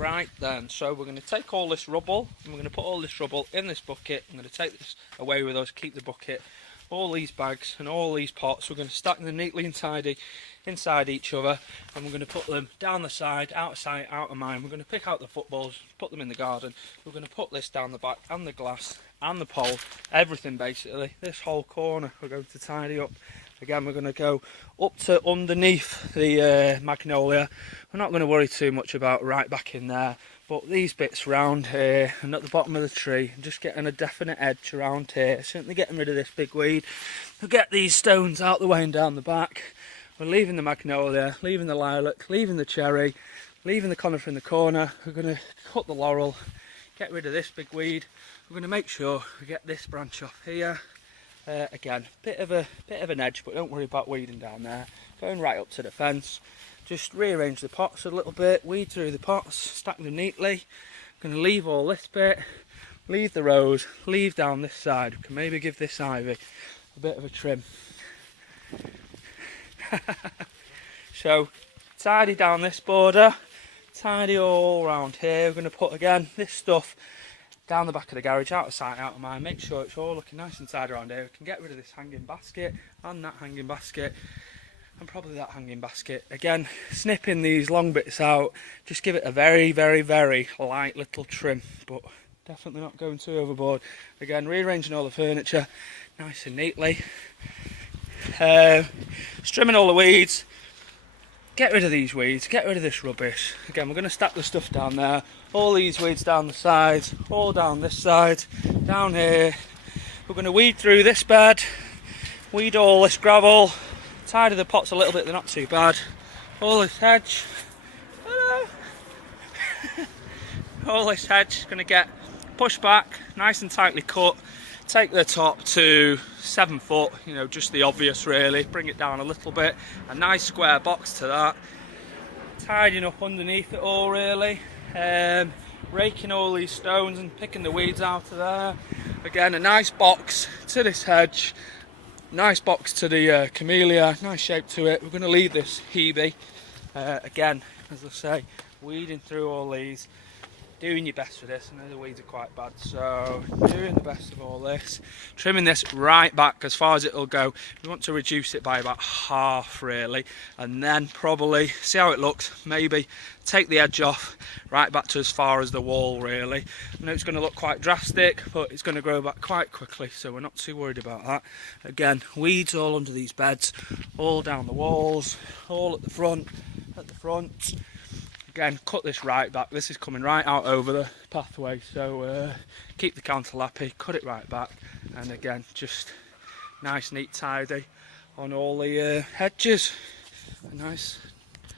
Right then, so we're going to take all this rubble and we're going to put all this rubble in this bucket. I'm going to take this away with us, keep the bucket, all these bags and all these pots. We're going to stack them neatly and tidy inside each other, and we're going to put them down the side, out of sight, out of mind. We're going to pick out the footballs, put them in the garden. We're going to put this down the back and the glass and the pole, everything basically. This whole corner we're going to tidy up. Again, we're going to go up to underneath the magnolia. We're not going to worry too much about right back in there, but these bits around here and at the bottom of the tree, just getting a definite edge around here, certainly getting rid of this big weed. We'll get these stones out the way and down the back. We're leaving the magnolia, leaving the lilac, leaving the cherry, leaving the conifer in the corner. We're going to cut the laurel, get rid of this big weed. We're going to make sure we get this branch off here. Again, bit of an edge, but don't worry about weeding down there. Going right up to the fence. Just rearrange the pots a little bit, weed through the pots, stack them neatly. Going to leave all this bit, leave the rose, leave down this side. We can maybe give this ivy a bit of a trim. So, tidy down this border, tidy all around here. We're going to put, again, this stuff down the back of the garage, out of sight, out of mind. Make sure it's all looking nice and tidy around here. We can get rid of this hanging basket and that hanging basket and probably that hanging basket. Again, snipping these long bits out, just give it a very, very, very light little trim, but definitely not going too overboard. Again, rearranging all the furniture nice and neatly. Trimming all the weeds. Get rid of these weeds, get rid of this rubbish. Again, we're going to stack the stuff down there. All these weeds down the sides, all down this side, down here. We're going to weed through this bed, weed all this gravel, tidy the pots a little bit, they're not too bad. All this hedge, hello. All this hedge is going to get pushed back, nice and tightly cut. Take the top to 7 foot, you know, just the obvious really. Bring it down a little bit, a nice square box to that. Tidying up underneath it all really. Raking all these stones and picking the weeds out of there. Again, a nice box to this hedge. Nice box to the camellia, nice shape to it. We're going to leave this Hebe. Again, as I say, weeding through all these. Doing your best with this. I know the weeds are quite bad, so doing the best of all this. Trimming this right back as far as it'll go. We want to reduce it by about half really, and then probably see how it looks. Maybe take the edge off right back to as far as the wall really. I know it's going to look quite drastic, but it's going to grow back quite quickly, so we're not too worried about that. Again, weeds all under these beds, all down the walls, all at the front. Again, cut this right back. This is coming right out over the pathway, so keep the cantilepe, cut it right back, and again, just nice, neat, tidy on all the hedges. A nice